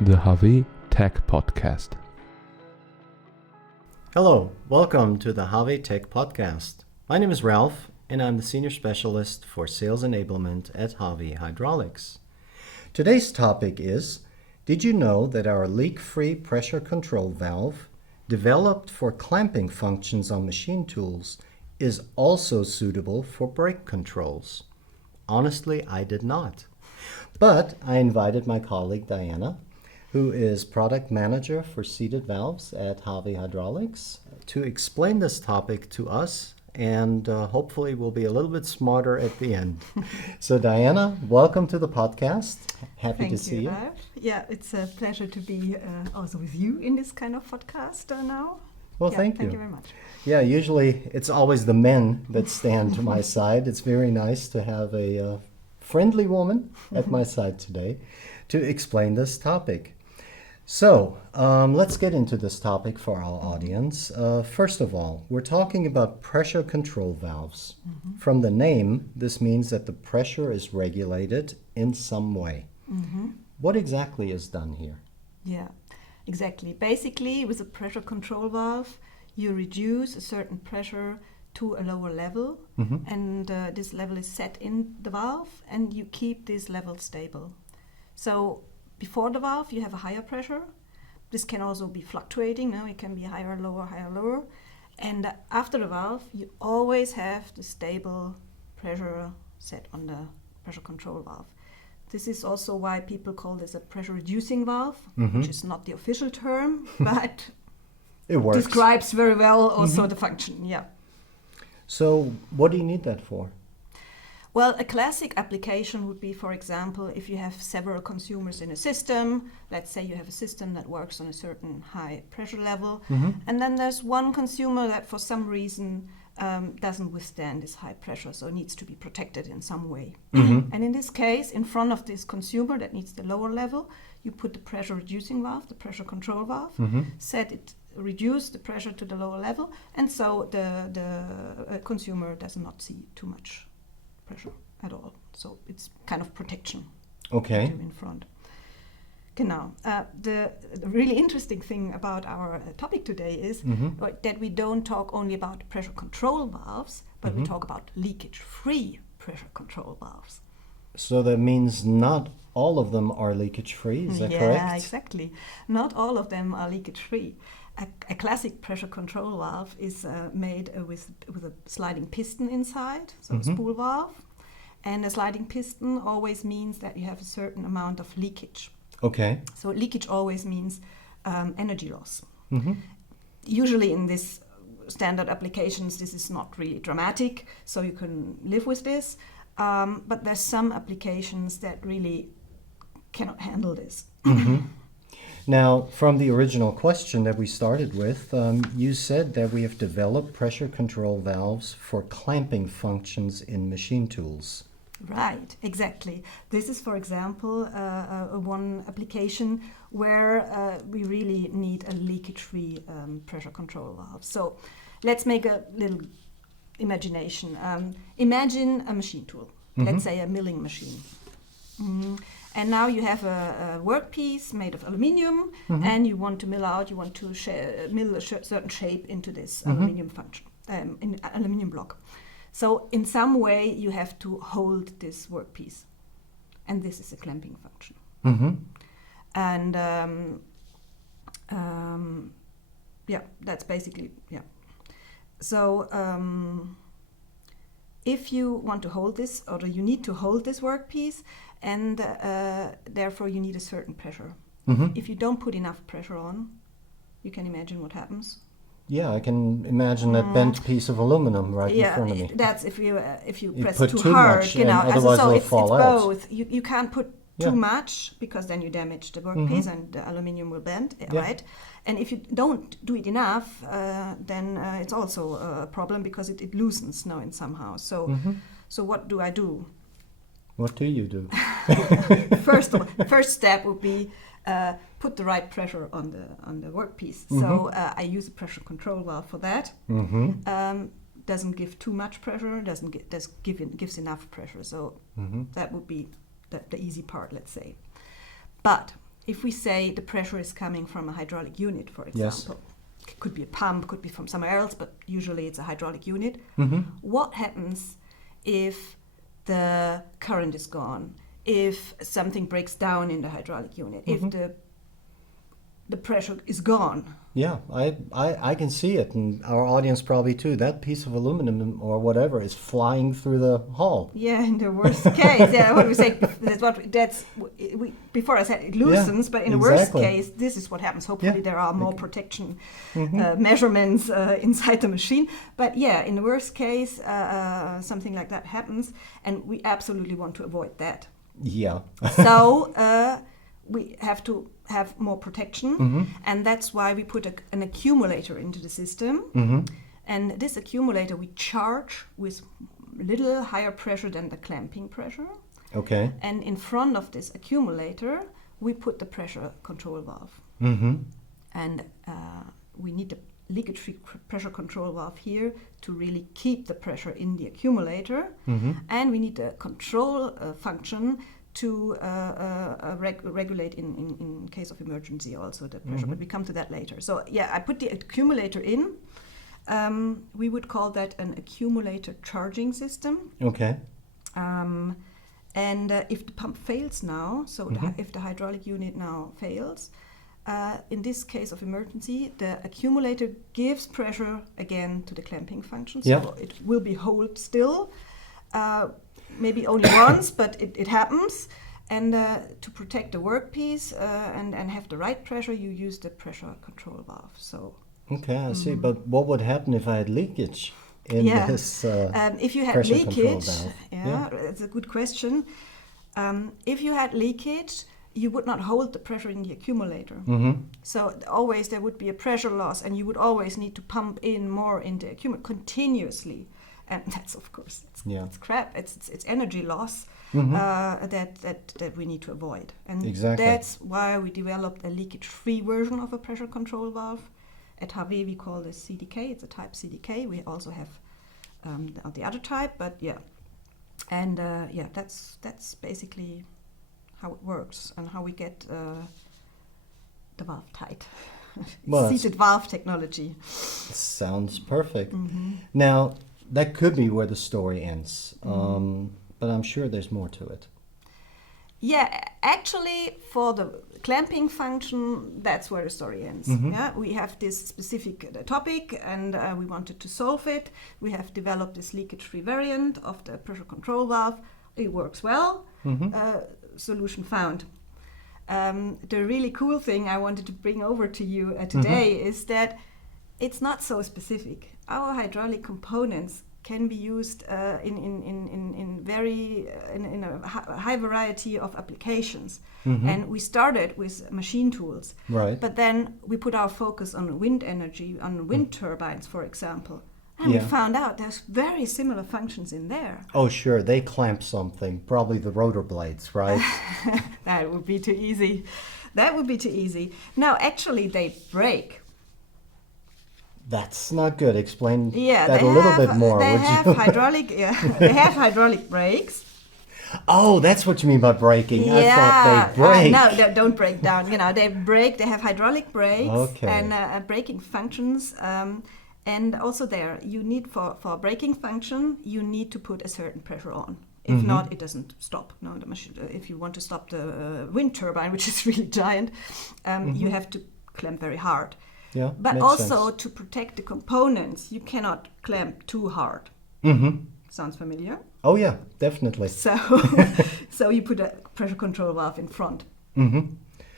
the HAWE Tech Podcast. Hello, welcome to the HAWE Tech Podcast. My name is Ralph, and I'm the Senior Specialist for Sales Enablement at HAWE Hydraulics. Today's topic is, did you know that our leak-free pressure control valve, developed for clamping functions on machine tools, is also suitable for brake controls? Honestly, I did not. But I invited my colleague Diana, who is Product Manager for Seated Valves at HAWE Hydraulics, to explain this topic to us, and hopefully we'll be a little bit smarter at the end. So Diana, welcome to the podcast. Happy to see you. Thank you, Ralph. Yeah, it's a pleasure to be also with you in this kind of podcast now. Well, Thank you you very much. Yeah, usually it's always the men that stand to my side. It's very nice to have a friendly woman at my side today to explain this topic. So, let's get into this topic for our audience. First of all, we're talking about pressure control valves. Mm-hmm. From the name, this means that the pressure is regulated in some way. Mm-hmm. What exactly is done here? Yeah, exactly. Basically, with a pressure control valve, you reduce a certain pressure to a lower level, mm-hmm. and this level is set in the valve, and you keep this level stable. So, before the valve, you have a higher pressure. This can also be fluctuating. No? It can be higher, lower. And after the valve, you always have the stable pressure set on the pressure control valve. This is also why people call this a pressure-reducing valve, mm-hmm. which is not the official term, but it works. Describes very well also mm-hmm. the function. Yeah. So, what do you need that for? Well, a classic application would be, for example, if you have several consumers in a system. Let's say you have a system that works on a certain high pressure level, mm-hmm. and then there's one consumer that for some reason doesn't withstand this high pressure, so needs to be protected in some way. Mm-hmm. And in this case, in front of this consumer that needs the lower level, you put the pressure reducing valve, the pressure control valve, mm-hmm. reduce the pressure to the lower level, and so the consumer does not see too much pressure at all. So it's kind of protection. Okay. In front. Genau. The really interesting thing about our topic today is mm-hmm. that we don't talk only about pressure control valves, but mm-hmm. we talk about leakage-free pressure control valves. So that means not all of them are leakage-free, is that correct? Yeah, exactly. Not all of them are leakage-free. A classic pressure control valve is made with a sliding piston inside, so mm-hmm. a spool valve. And a sliding piston always means that you have a certain amount of leakage. Okay. So leakage always means energy loss. Mm-hmm. Usually in this standard applications, this is not really dramatic, so you can live with this. But there's some applications that really cannot handle this. Mm-hmm. Now, from the original question that we started with, you said that we have developed pressure control valves for clamping functions in machine tools. Right, exactly. This is, for example, one application where we really need a leakage-free pressure control valve. So let's make a little imagination. Imagine a machine tool, mm-hmm. let's say a milling machine. Mm-hmm. And now you have a workpiece made of aluminium, mm-hmm. and you want to mill a certain shape into this mm-hmm. aluminium function, in aluminium block. So in some way you have to hold this workpiece, and this is a clamping function. Mm-hmm. And that's basically So if you want to hold this, or you need to hold this workpiece, and therefore you need a certain pressure. Mm-hmm. If you don't put enough pressure on, you can imagine what happens. Yeah, I can imagine that bent piece of aluminum right in front of me. That's if you press put too hard, much, otherwise so it'll it's fall out. both. You can't put too much, because then you damage the workpiece, mm-hmm. and the aluminium will bend, right? And if you don't do it enough, then it's also a problem, because it loosens now in somehow. So, mm-hmm. so what do I do? What do you do? First step would be put the right pressure on the workpiece. Mm-hmm. So I use a pressure control valve for that. Mm-hmm. Doesn't give too much pressure. Gives enough pressure. So mm-hmm. that would be the easy part, let's say. But if we say the pressure is coming from a hydraulic unit, for example, it could be a pump, could be from somewhere else, but usually it's a hydraulic unit. What happens if the current is gone, if something breaks down in the hydraulic unit, if the pressure is gone? Yeah, I can see it, and our audience probably too. That piece of aluminum or whatever is flying through the hall. Yeah, in the worst case, what we say. Before I said it loosens, but in the worst case, this is what happens. Hopefully, there are more protection measurements inside the machine. But yeah, in the worst case, something like that happens, and we absolutely want to avoid that. Yeah. So we have to have more protection, and that's why we put an accumulator into the system. And this accumulator we charge with a little higher pressure than the clamping pressure. Okay. And in front of this accumulator we put the pressure control valve. And we need the leakage-free pressure control valve here to really keep the pressure in the accumulator. And we need the control function to regulate in case of emergency also the pressure, but we come to that later. So yeah, I put the accumulator in. We would call that an accumulator charging system. Okay. And if the pump fails now, so if the hydraulic unit now fails, in this case of emergency, the accumulator gives pressure again to the clamping function, so it will be hold still. Maybe only once, but it happens. And to protect the workpiece and have the right pressure, you use the pressure control valve. So okay, I see. But what would happen if I had leakage in this if you had pressure leakage, control valve? It's a good question. If you had leakage, you would not hold the pressure in the accumulator. So always there would be a pressure loss, and you would always need to pump in more in the accumulator continuously. And that's, of course, it's crap. It's energy loss that we need to avoid. And that's why we developed a leakage-free version of a pressure control valve. At HAWE, we call this CDK. It's a type CDK. We also have the other type, but yeah. And that's basically how it works and how we get the valve tight. Seated valve technology. Sounds perfect. Now, that could be where the story ends, but I'm sure there's more to it. Yeah, actually, for the clamping function, that's where the story ends. Yeah, we have this specific topic, and we wanted to solve it. We have developed this leakage-free variant of the pressure control valve. It works well. Solution found. The really cool thing I wanted to bring over to you today is that it's not so specific. Our hydraulic components can be used in a high variety of applications. And we started with machine tools. Right. But then we put our focus on wind energy, on wind turbines, for example. And we found out there's very similar functions in there. Oh, sure. They clamp something, probably the rotor blades, right? That would be too easy. That would be too easy. No, actually, they break. That's not good. Explain that they a little bit more, they would have you? They have hydraulic brakes. Oh, that's what you mean by braking. I thought they break. No, don't break down. They break. They have hydraulic brakes and braking functions. And also there, you need for braking function, you need to put a certain pressure on. If not, it doesn't stop. No, the machine. If you want to stop the wind turbine, which is really giant, you have to clamp very hard. Yeah, but also to protect the components, you cannot clamp too hard. Sounds familiar? Oh yeah, definitely. So you put a pressure control valve in front.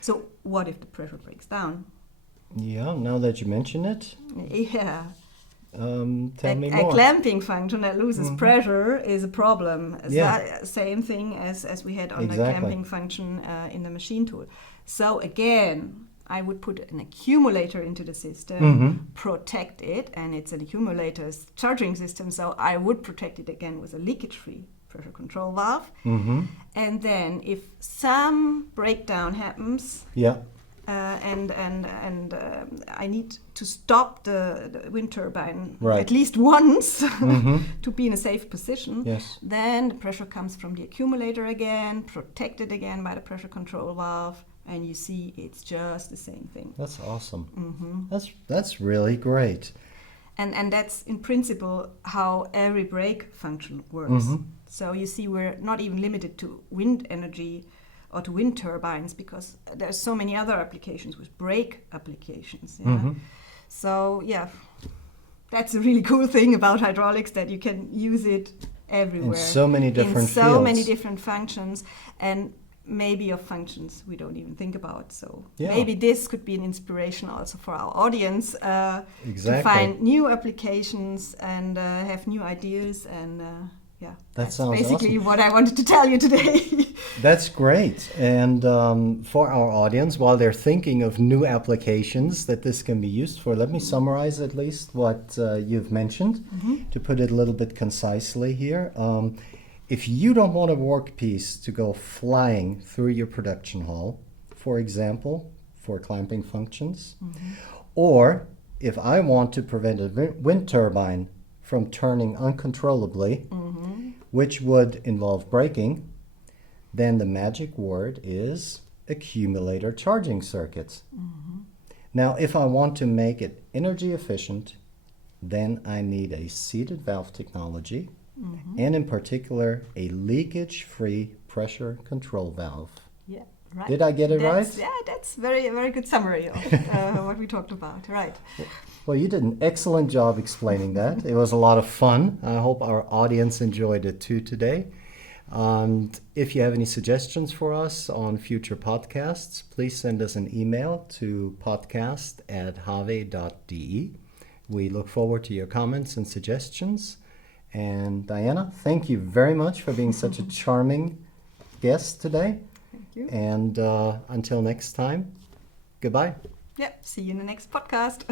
So what if the pressure breaks down? Yeah, now that you mention it. Yeah. Tell me more. A clamping function that loses pressure is a problem. It's same thing as we had on the clamping function in the machine tool. So again, I would put an accumulator into the system, protect it, and it's an accumulator's charging system, so I would protect it again with a leakage-free pressure control valve. And then if some breakdown happens, and I need to stop the wind turbine at least once to be in a safe position, then the pressure comes from the accumulator again, protected again by the pressure control valve, and you see it's just the same thing. That's awesome. That's really great. And that's in principle how every brake function works. So you see, we're not even limited to wind energy or to wind turbines, because there's so many other applications with brake applications. So yeah, that's a really cool thing about hydraulics, that you can use it everywhere. In so many different in so fields. many different functions, and maybe of functions we don't even think about. So Yeah. maybe this could be an inspiration also for our audience to Exactly. find new applications and have new ideas. And yeah, that's sounds basically awesome. what I wanted to tell you today. That's great. And for our audience, while they're thinking of new applications that this can be used for, let me summarize at least what you've mentioned to put it a little bit concisely here. If you don't want a workpiece to go flying through your production hall, for example, for clamping functions, or if I want to prevent a wind turbine from turning uncontrollably, which would involve braking, then the magic word is accumulator charging circuits. Now, if I want to make it energy efficient, then I need a seated valve technology, and in particular, a leakage-free pressure control valve. Yeah, right. Did I get it right? Yeah, that's a very good summary of what we talked about. Right. Well, you did an excellent job explaining that. It was a lot of fun. I hope our audience enjoyed it too today. And if you have any suggestions for us on future podcasts, please send us an email to podcast@hawe.de. We look forward to your comments and suggestions. And Diana, thank you very much for being such a charming guest today. Thank you. And until next time, goodbye. Yeah, see you in the next podcast.